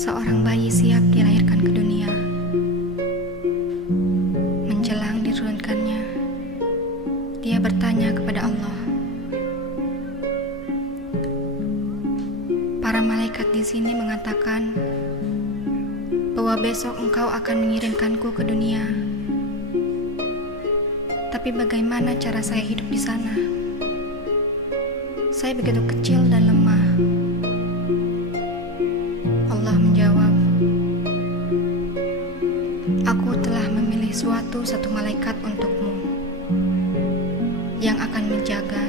Seorang bayi siap dilahirkan ke dunia. Menjelang diturunkannya, dia bertanya kepada Allah. Para malaikat di sini mengatakan bahwa besok engkau akan mengirimkanku ke dunia. Tapi bagaimana cara saya hidup di sana? Saya begitu kecil dan lemah. Allah menjawab, aku telah memilih satu malaikat untukmu yang akan menjaga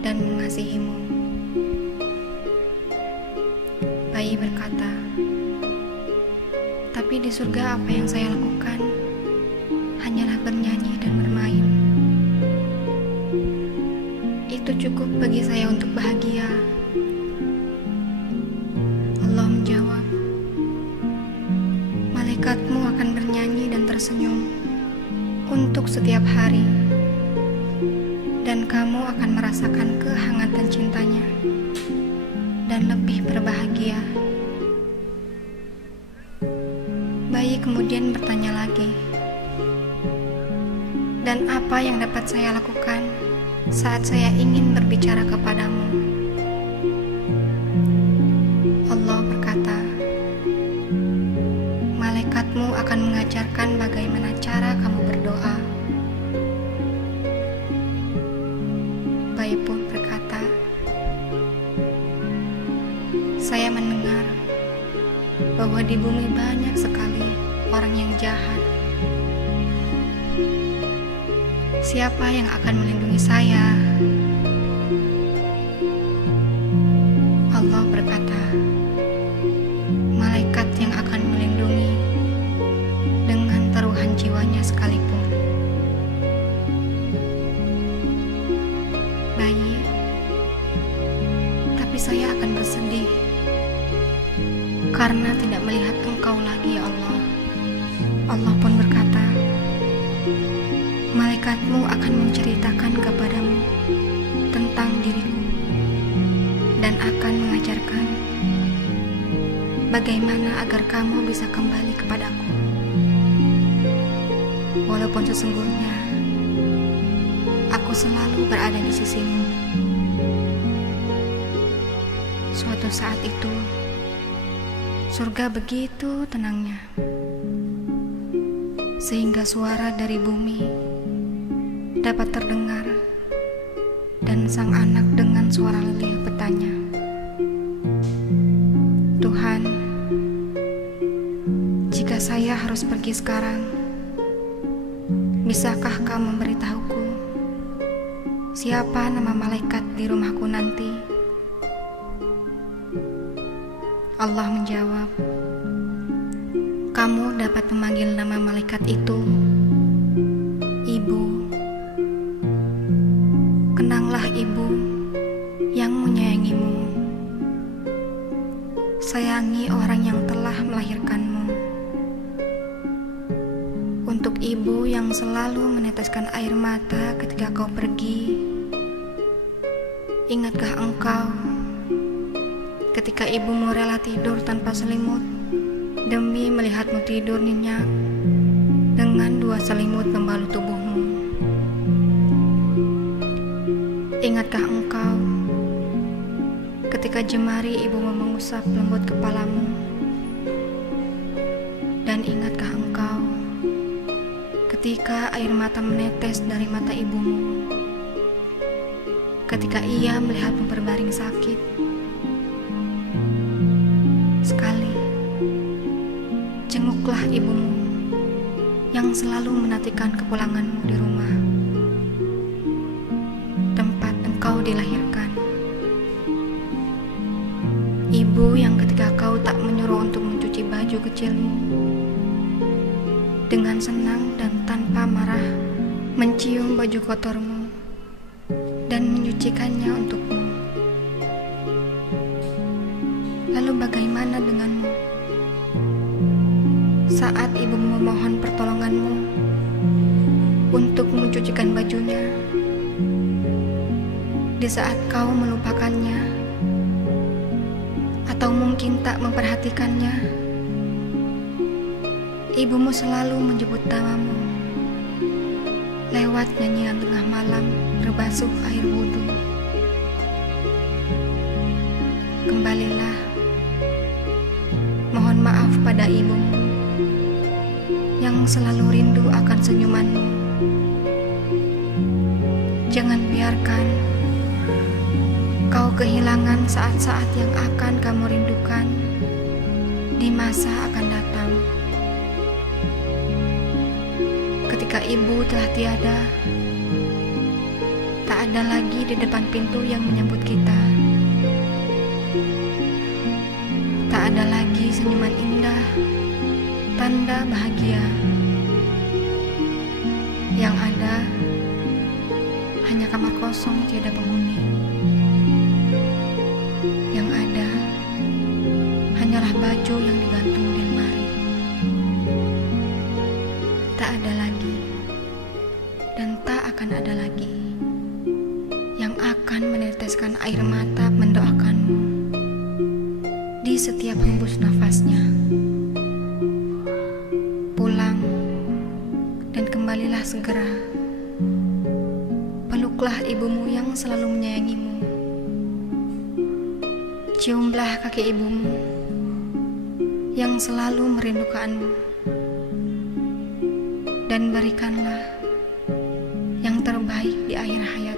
dan mengasihimu. Bayi berkata, tapi di surga apa yang saya lakukan hanyalah bernyanyi dan bermain. Itu cukup bagi saya untuk bahagia. Allah menjawab, malaikatmu akan bernyanyi dan tersenyum untuk setiap hari, dan kamu akan merasakan kehangatan cintanya dan lebih berbahagia. Bayi kemudian bertanya lagi, dan apa yang dapat saya lakukan saat saya ingin berbicara kepadamu? Allah berkata, malaikatmu akan mengajarkan bagaimana cara kamu berdoa. Bayi pun berkata, saya mendengar bahwa di bumi banyak sekali orang yang jahat. Siapa yang akan melindungi saya? Allah berkata, malaikat yang akan melindungi dengan taruhan jiwanya sekalipun. Bayi, tapi saya akan bersedih karena tidak melihat engkau lagi, ya Allah. Allah pun berkata, malaikatmu akan menceritakan kepadamu tentang diriku dan akan mengajarkan bagaimana agar kamu bisa kembali kepadaku. Walaupun sesungguhnya aku selalu berada di sisimu. Suatu saat itu, surga begitu tenangnya, sehingga suara dari bumi dapat terdengar, dan sang anak dengan suara lirih bertanya, Tuhan, jika saya harus pergi sekarang, bisakah Kau memberitahuku siapa nama malaikat di rumahku nanti? Allah menjawab, kamu dapat memanggil nama malaikat itu Ibu. Kenanglah Ibu yang menyayangimu. Sayangi orang yang telah melahirkanmu. Untuk Ibu yang selalu meneteskan air mata ketika kau pergi, ingatkah engkau ketika ibumu rela tidur tanpa selimut demi melihatmu tidur nyenyak dengan 2 selimut membalut tubuhmu? Ingatkah engkau ketika jemari ibumu mengusap lembut kepalamu? Dan ingatkah engkau ketika air mata menetes dari mata ibumu ketika ia melihatmu berbaring sakit? Sekali, jenguklah ibumu yang selalu menantikan kepulanganmu di rumah tempat engkau dilahirkan. Ibu yang ketika kau tak menyuruh untuk mencuci baju kecilmu, dengan senang dan tanpa marah mencium baju kotormu dan menyucikannya untukmu. Lalu bagaimana denganmu saat ibumu memohon pertolonganmu untuk mencucikan bajunya? Di saat kau melupakannya atau mungkin tak memperhatikannya. Ibumu selalu menyebut namamu lewat nyanyian tengah malam berbasuh air wudhu. Kembalilah, mohon maaf pada ibumu yang selalu rindu akan senyumanmu. Jangan biarkan kau kehilangan saat-saat yang akan kamu rindukan di masa akan datang. Ketika ibu telah tiada, tak ada lagi di depan pintu yang menyambut kita. Tak ada lagi senyuman indah, tanda bahagia. Yang ada hanya kamar kosong tiada penghuni. Yang ada hanyalah baju yang digantung di lemari. Tak ada lagi dan tak akan ada lagi yang akan meneteskan air mata mendoakanmu di setiap hembus nafasnya. Pulang dan kembalilah segera. Peluklah ibumu yang selalu menyayangimu. Ciumlah kaki ibumu yang selalu merindukanmu. Dan berikanlah yang terbaik di akhir hayat.